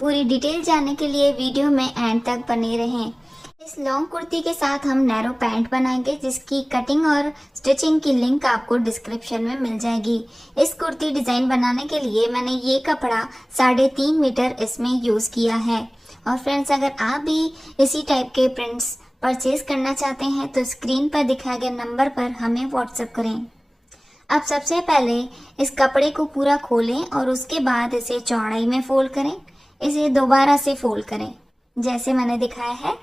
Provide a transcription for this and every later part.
पूरी डिटेल जानने के लिए वीडियो में एंड तक बने रहें। इस लॉन्ग कुर्ती के साथ हम नैरो पैंट बनाएंगे जिसकी कटिंग और स्टिचिंग की लिंक आपको डिस्क्रिप्शन में मिल जाएगी। इस कुर्ती डिजाइन बनाने के लिए मैंने ये कपड़ा 3.5 मीटर इसमें यूज किया है। और फ्रेंड्स, अगर आप भी इसी टाइप के प्रिंट्स परचेज करना चाहते हैं तो स्क्रीन पर दिखाए गए नंबर पर हमें व्हाट्सएप करें। अब सबसे पहले इस कपड़े को पूरा खोलें और उसके बाद इसे चौड़ाई में फोल्ड करें। इसे दोबारा से फोल्ड करें जैसे मैंने दिखाया है।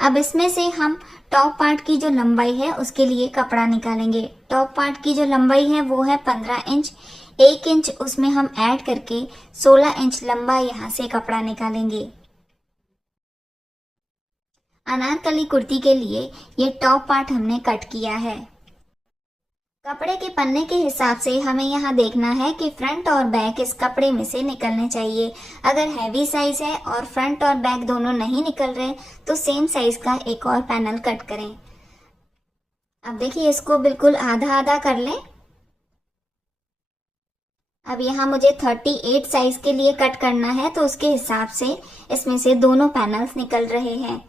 अब इसमें से हम टॉप पार्ट की जो लंबाई है उसके लिए कपड़ा निकालेंगे। टॉप पार्ट की जो लंबाई है वो है 15 इंच। 1 इंच उसमें हम ऐड करके 16 इंच लंबा यहाँ से कपड़ा निकालेंगे। अनारकली कुर्ती के लिए ये टॉप पार्ट हमने कट किया है। कपड़े के पन्ने के हिसाब से हमें यहाँ देखना है कि फ्रंट और बैक इस कपड़े में से निकलने चाहिए। अगर हैवी साइज है और फ्रंट और बैक दोनों नहीं निकल रहे तो सेम साइज का एक और पैनल कट करें। अब देखिए, इसको बिल्कुल आधा आधा कर लें। अब यहाँ मुझे 38 साइज के लिए कट करना है तो उसके हिसाब से इसमें से दोनों पैनल्स निकल रहे हैं।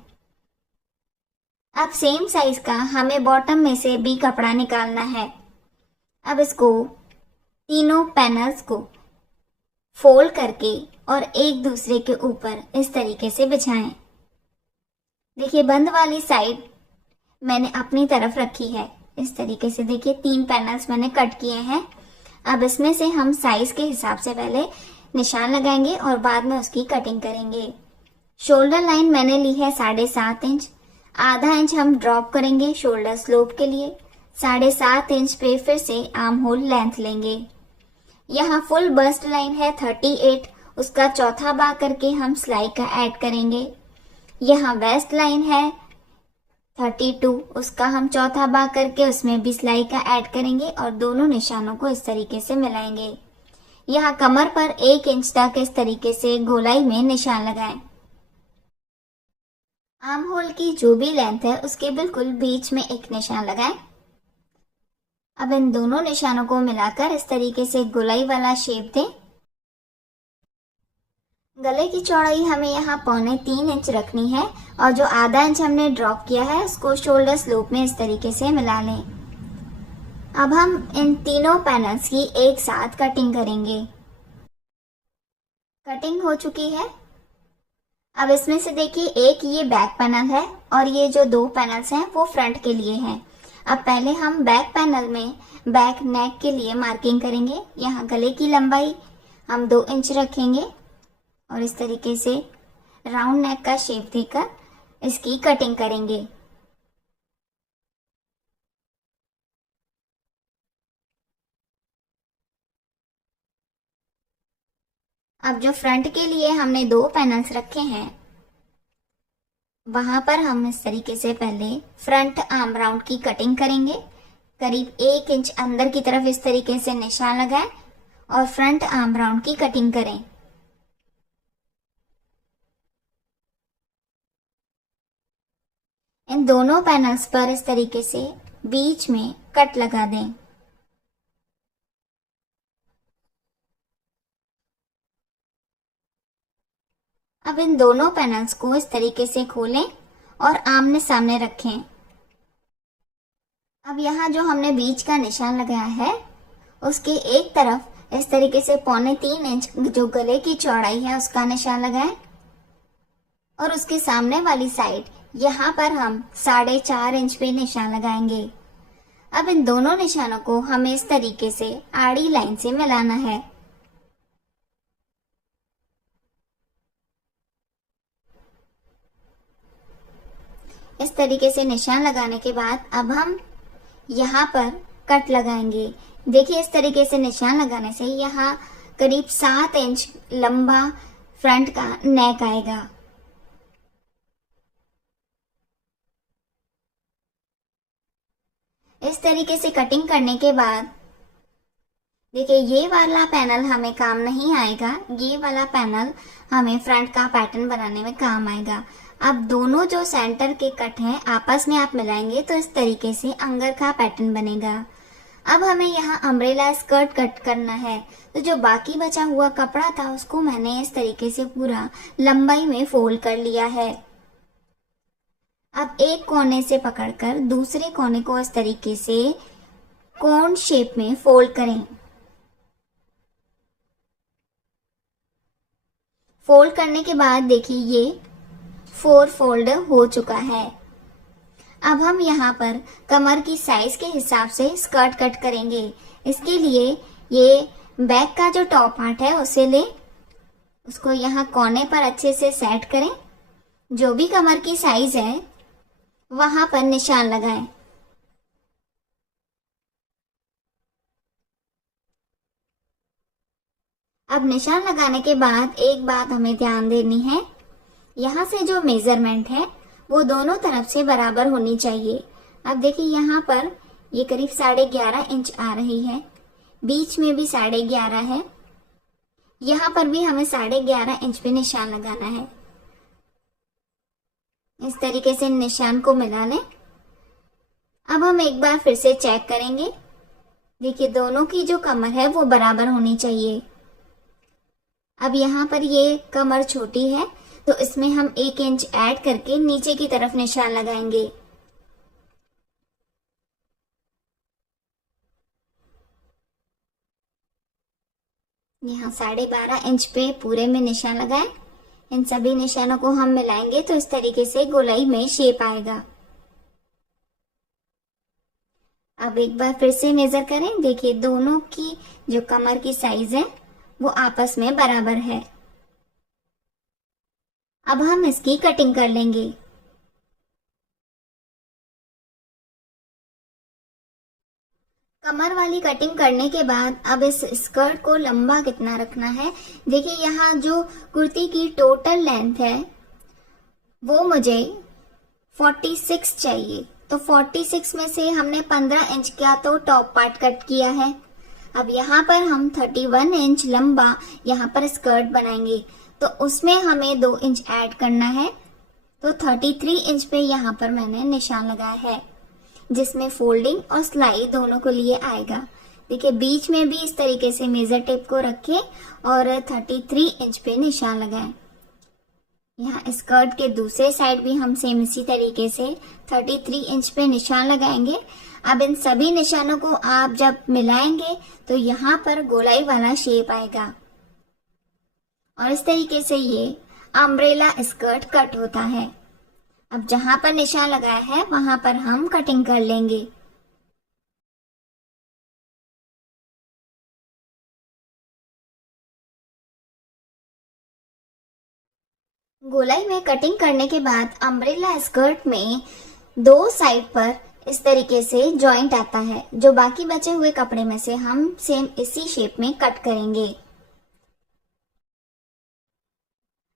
अब सेम साइज का हमें बॉटम में से भी कपड़ा निकालना है। अब इसको तीनों पैनल्स को फोल्ड करके और एक दूसरे के ऊपर इस तरीके से बिछाएं। देखिए, बंद वाली साइड मैंने अपनी तरफ रखी है। इस तरीके से देखिए 3 पैनल्स मैंने कट किए हैं। अब इसमें से हम साइज के हिसाब से पहले निशान लगाएंगे और बाद में उसकी कटिंग करेंगे। शोल्डर लाइन मैंने ली है 7.5 इंच। आधा इंच हम ड्रॉप करेंगे शोल्डर स्लोप के लिए। 7.5 इंच पे फिर से आर्म होल लेंथ लेंगे। यहाँ फुल बस्ट लाइन है 38, उसका चौथा भाग करके हम सिलाई का ऐड करेंगे। यहाँ वेस्ट लाइन है 32, उसका हम चौथा भाग करके उसमें भी सिलाई का ऐड करेंगे और दोनों निशानों को इस तरीके से मिलाएंगे। यहाँ कमर पर 1 इंच तक इस तरीके से गोलाई में निशान लगाएं। आर्म होल की जो भी लेंथ है उसके बिल्कुल बीच में एक निशान लगाएं। अब इन दोनों निशानों को मिलाकर इस तरीके से गोलाई वाला शेप दें। गले की चौड़ाई हमें यहाँ 3.25 इंच रखनी है और जो आधा इंच हमने ड्रॉप किया है उसको शोल्डर स्लोप में इस तरीके से मिला लें। अब हम इन तीनों पैनल्स की एक साथ कटिंग करेंगे। कटिंग हो चुकी है। अब इसमें से देखिए, एक ये बैक पैनल है और ये जो 2 पैनल्स हैं वो फ्रंट के लिए हैं। अब पहले हम बैक पैनल में बैक नेक के लिए मार्किंग करेंगे। यहाँ गले की लंबाई हम 2 इंच रखेंगे और इस तरीके से राउंड नेक का शेप देकर इसकी कटिंग करेंगे। अब जो फ्रंट के लिए हमने 2 पैनल्स रखे हैं वहां पर हम इस तरीके से पहले फ्रंट आर्म राउंड की कटिंग करेंगे। करीब 1 इंच अंदर की तरफ इस तरीके से निशान लगाएं और फ्रंट आर्म राउंड की कटिंग करें। इन दोनों पैनल्स पर इस तरीके से बीच में कट लगा दें। अब इन दोनों पैनल्स को इस तरीके से खोलें और आमने सामने रखें। अब यहाँ जो हमने बीच का निशान लगाया है उसके एक तरफ इस तरीके से 3.25 इंच जो गले की चौड़ाई है उसका निशान लगाएं और उसके सामने वाली साइड यहाँ पर हम 4.5 इंच पे निशान लगाएंगे। अब इन दोनों निशानों को हमें इस तरीके से आड़ी लाइन से मिलाना है। इस तरीके से निशान लगाने के बाद अब हम यहाँ पर कट लगाएंगे। देखिए, इस तरीके से निशान लगाने से यहाँ करीब 7 इंच लंबा फ्रंट का नेक आएगा। इस तरीके से कटिंग करने के बाद देखिए, ये वाला पैनल हमें काम नहीं आएगा। ये वाला पैनल हमें फ्रंट का पैटर्न बनाने में काम आएगा। अब दोनों जो सेंटर के कट हैं आपस में आप मिलाएंगे तो इस तरीके से अंगरखा पैटर्न बनेगा। अब हमें यहाँ अम्ब्रेला स्कर्ट कट करना है, तो जो बाकी बचा हुआ कपड़ा था उसको मैंने इस तरीके से पूरा लंबाई में फोल्ड कर लिया है। अब एक कोने से पकड़कर दूसरे कोने को इस तरीके से कोन शेप में फोल्ड करें। फोल्ड करने के बाद देखिए ये 4 फोल्ड हो चुका है। अब हम यहाँ पर कमर की साइज के हिसाब से स्कर्ट कट करेंगे। इसके लिए ये बैक का जो टॉप पार्ट है उसे ले, उसको यहाँ कोने पर अच्छे से सेट करें। जो भी कमर की साइज है वहां पर निशान लगाएं। अब निशान लगाने के बाद एक बात हमें ध्यान देनी है, यहाँ से जो मेजरमेंट है वो दोनों तरफ से बराबर होनी चाहिए। अब देखिए यहाँ पर ये करीब 11.5 इंच आ रही है, बीच में भी 11.5 है, यहाँ पर भी हमें 11.5 इंच पे निशान लगाना है। इस तरीके से निशान को मिला लें। अब हम एक बार फिर से चेक करेंगे। देखिए दोनों की जो कमर है वो बराबर होनी चाहिए। अब यहाँ पर ये कमर छोटी है तो इसमें हम 1 इंच ऐड करके नीचे की तरफ निशान लगाएंगे। यहाँ 12.5 इंच पे पूरे में निशान लगाएं। इन सभी निशानों को हम मिलाएंगे तो इस तरीके से गोलाई में शेप आएगा। अब एक बार फिर से मेजर करें। देखिए दोनों की जो कमर की साइज है वो आपस में बराबर है। अब हम इसकी कटिंग कर लेंगे। कमर वाली कटिंग करने के बाद अब इस स्कर्ट को लंबा कितना रखना है, देखिए यहाँ जो कुर्ती की टोटल लेंथ है वो मुझे 46 चाहिए। तो 46 में से हमने 15 इंच का तो टॉप पार्ट कट किया है। अब यहाँ पर हम 31 इंच लंबा यहाँ पर स्कर्ट बनाएंगे, तो उसमें हमें 2 इंच ऐड करना है। तो 33 इंच पे यहाँ पर मैंने निशान लगाया है, जिसमें फोल्डिंग और सिलाई दोनों को लिए आएगा। देखिए बीच में भी इस तरीके से मेजर टेप को रखें और 33 इंच पे निशान लगाएं। यहाँ स्कर्ट के दूसरे साइड भी हम सेम इसी तरीके से 33 इंच पे निशान लगाएंगे। अब इन सभी निशानों को आप जब मिलाएंगे तो यहाँ पर गोलाई वाला शेप आएगा और इस तरीके से ये अम्ब्रेला स्कर्ट कट होता है। अब जहां पर निशान लगाया है वहां पर हम कटिंग कर लेंगे। गोलाई में कटिंग करने के बाद अम्ब्रेला स्कर्ट में 2 साइड पर इस तरीके से जॉइंट आता है। जो बाकी बचे हुए कपड़े में से हम सेम इसी शेप में कट करेंगे।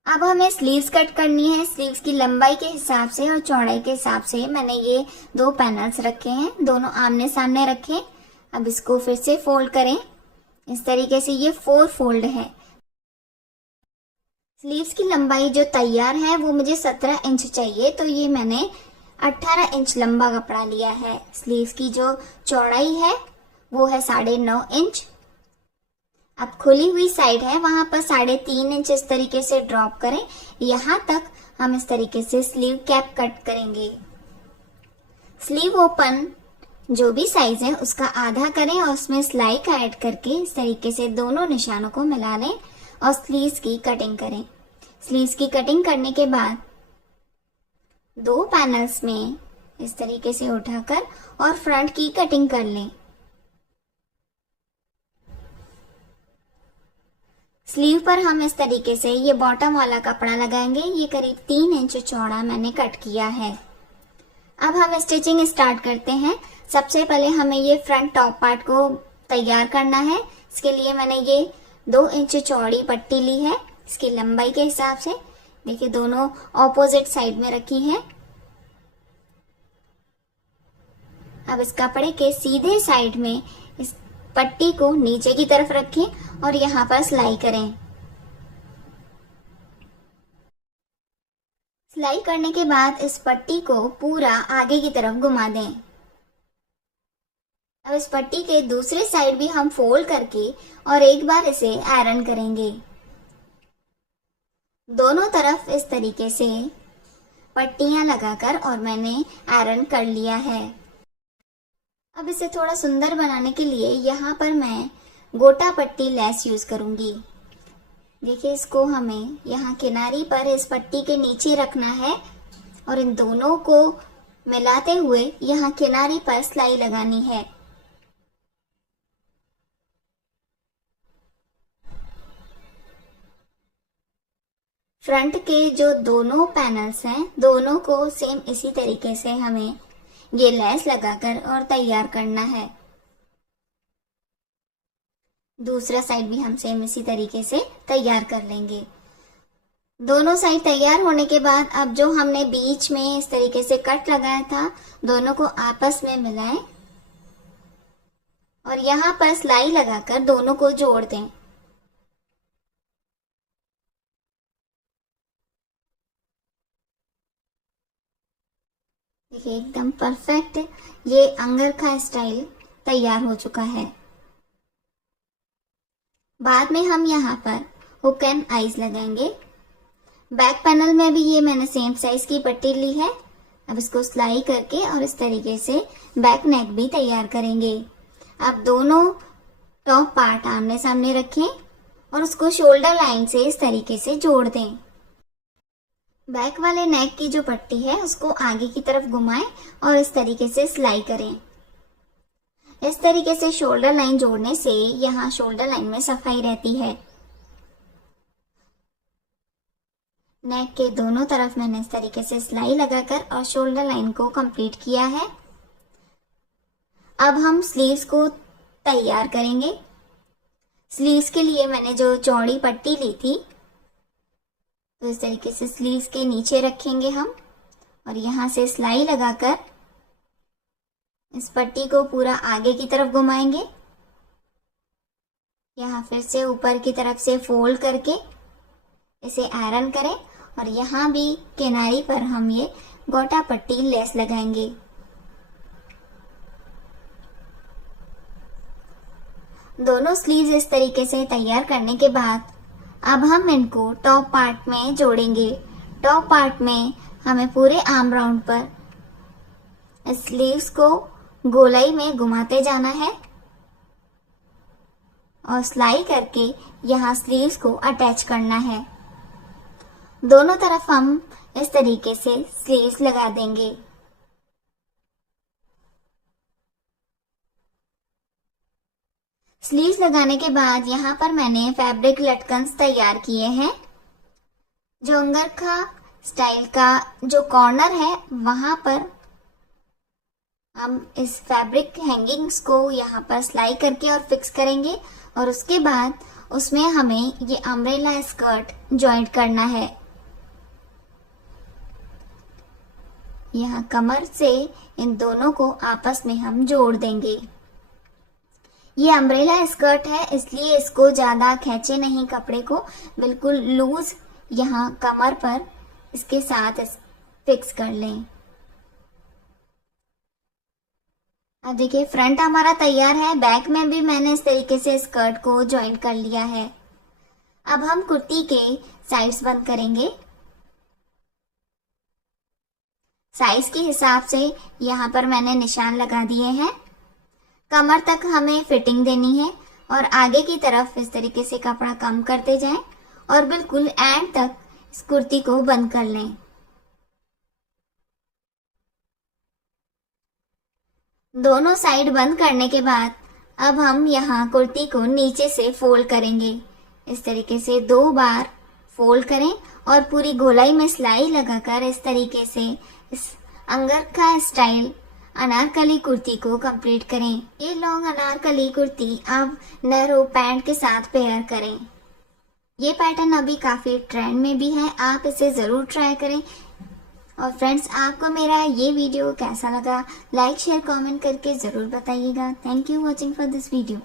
अब हमें स्लीव्स कट करनी है। स्लीव्स की लंबाई के हिसाब से और चौड़ाई के हिसाब से मैंने ये 2 पैनल्स रखे हैं, दोनों आमने सामने रखें। अब इसको फिर से फोल्ड करें। इस तरीके से ये 4 फोल्ड है। स्लीव्स की लंबाई जो तैयार है वो मुझे 17 इंच चाहिए, तो ये मैंने 18 इंच लंबा कपड़ा लिया है। स्लीव्स की जो चौड़ाई है वो है 9.5 इंच। अब खुली हुई साइड है वहां पर 3.5 इंच इस तरीके से ड्रॉप करें। यहाँ तक हम इस तरीके से स्लीव कैप कट करेंगे। स्लीव ओपन जो भी साइज है उसका आधा करें और उसमें सिलाई का ऐड करके इस तरीके से दोनों निशानों को मिला लें और स्लीव्स की कटिंग करें। स्लीव्स की कटिंग करने के बाद 2 पैनल्स में इस तरीके से उठाकर और फ्रंट की कटिंग कर लें। स्लीव पर हम इस तरीके से ये बॉटम वाला कपड़ा लगाएंगे। ये करीब 3 इंच चौड़ा मैंने कट किया है। अब हम स्टिचिंग स्टार्ट करते हैं। सबसे पहले हमें ये फ्रंट टॉप पार्ट को तैयार करना है। इसके लिए मैंने ये 2 इंच चौड़ी पट्टी ली है इसकी लंबाई के हिसाब से। देखिए दोनों ऑपोजिट साइड में रखी है। अब इस कपड़े के सीधे साइड में इस पट्टी को नीचे की तरफ रखें और यहाँ पर सिलाई करें। सिलाई करने के बाद इस पट्टी को पूरा आगे की तरफ घुमा दें। अब इस पट्टी के दूसरे साइड भी हम फोल्ड करके और एक बार इसे आयरन करेंगे। दोनों तरफ इस तरीके से पट्टियां लगाकर और मैंने आयरन कर लिया है। अब इसे थोड़ा सुंदर बनाने के लिए यहाँ पर मैं गोटा पट्टी लेस यूज करूंगी। देखिए, इसको हमें यहाँ किनारी पर इस पट्टी के नीचे रखना है और इन दोनों को मिलाते हुए यहाँ किनारी पर सिलाई लगानी है। फ्रंट के जो दोनों पैनल्स हैं, दोनों को सेम इसी तरीके से हमें ये लेस लगाकर और तैयार करना है। दूसरा साइड भी हम सेम इसी तरीके से तैयार कर लेंगे। दोनों साइड तैयार होने के बाद अब जो हमने बीच में इस तरीके से कट लगाया था, दोनों को आपस में मिलाएं और यहाँ पर सिलाई लगाकर दोनों को जोड़ दें। देखिए, एकदम परफेक्ट ये अंगरखा स्टाइल तैयार हो चुका है। बाद में हम यहाँ पर हुक एंड आईज लगाएंगे। बैक पैनल में भी ये मैंने सेम साइज की पट्टी ली है। अब इसको सिलाई करके और इस तरीके से बैक नेक भी तैयार करेंगे। अब दोनों टॉप पार्ट आमने सामने रखें और उसको शोल्डर लाइन से इस तरीके से जोड़ दें। बैक वाले नेक की जो पट्टी है उसको आगे की तरफ घुमाएं और इस तरीके से सिलाई करें। इस तरीके से शोल्डर लाइन जोड़ने से यहाँ शोल्डर लाइन में सफाई रहती है। नेक के दोनों तरफ मैंने इस तरीके से सिलाई लगाकर और शोल्डर लाइन को कंप्लीट किया है। अब हम स्लीव्स को तैयार करेंगे। स्लीव्स के लिए मैंने जो चौड़ी पट्टी ली थी, तो इस तरीके से स्लीव्स के नीचे रखेंगे हम और यहाँ से सिलाई लगाकर इस पट्टी को पूरा आगे की तरफ घुमाएंगे। यहाँ फिर से ऊपर की तरफ से फोल्ड करके इसे आयरन करें और यहाँ भी किनारी पर हम ये गोटा पट्टी लेस लगाएंगे। दोनों स्लीव्स इस तरीके से तैयार करने के बाद अब हम इनको टॉप पार्ट में जोड़ेंगे। टॉप पार्ट में हमें पूरे आर्म राउंड पर स्लीव्स को गोलाई में घुमाते जाना है और सिलाई करके यहाँ स्लीव्स को अटैच करना है। दोनों तरफ हम इस तरीके से स्लीव्स लगा देंगे। स्लीव्स लगाने के बाद यहाँ पर मैंने फैब्रिक लटकन्स तैयार किए हैं। जो अंगरखा स्टाइल का जो कॉर्नर है वहां पर हम इस फैब्रिक हैंगिंग्स को यहाँ पर सिलाई करके और फिक्स करेंगे और उसके बाद उसमें हमें ये अम्ब्रेला स्कर्ट जॉइंट करना है। यहाँ कमर से इन दोनों को आपस में हम जोड़ देंगे। ये अम्ब्रेला स्कर्ट है इसलिए इसको ज्यादा खींचे नहीं कपड़े को, बिल्कुल लूज यहाँ कमर पर इसके साथ फिक्स कर लें। अब देखिए, फ्रंट हमारा तैयार है। बैक में भी मैंने इस तरीके से स्कर्ट को जॉइंट कर लिया है। अब हम कुर्ती के साइड्स बंद करेंगे। साइज के हिसाब से यहाँ पर मैंने निशान लगा दिए हैं। कमर तक हमें फिटिंग देनी है और आगे की तरफ इस तरीके से कपड़ा कम करते जाएं और बिल्कुल एंड तक इस कुर्ती को बंद कर लें। दोनों साइड बंद करने के बाद अब हम यहाँ कुर्ती को नीचे से फोल्ड करेंगे। इस तरीके से 2 बार फोल्ड करें और पूरी गोलाई में सिलाई लगाकर इस तरीके से इस अंगरखा स्टाइल अनारकली कुर्ती को कंप्लीट करें। ये लॉन्ग अनारकली कुर्ती आप नैरो पैंट के साथ पेयर करें। ये पैटर्न अभी काफी ट्रेंड में भी है, आप इसे जरूर ट्राई करें। और फ्रेंड्स, आपको मेरा ये वीडियो कैसा लगा, लाइक शेयर कमेंट करके जरूर बताइएगा। Thank you watching for this video.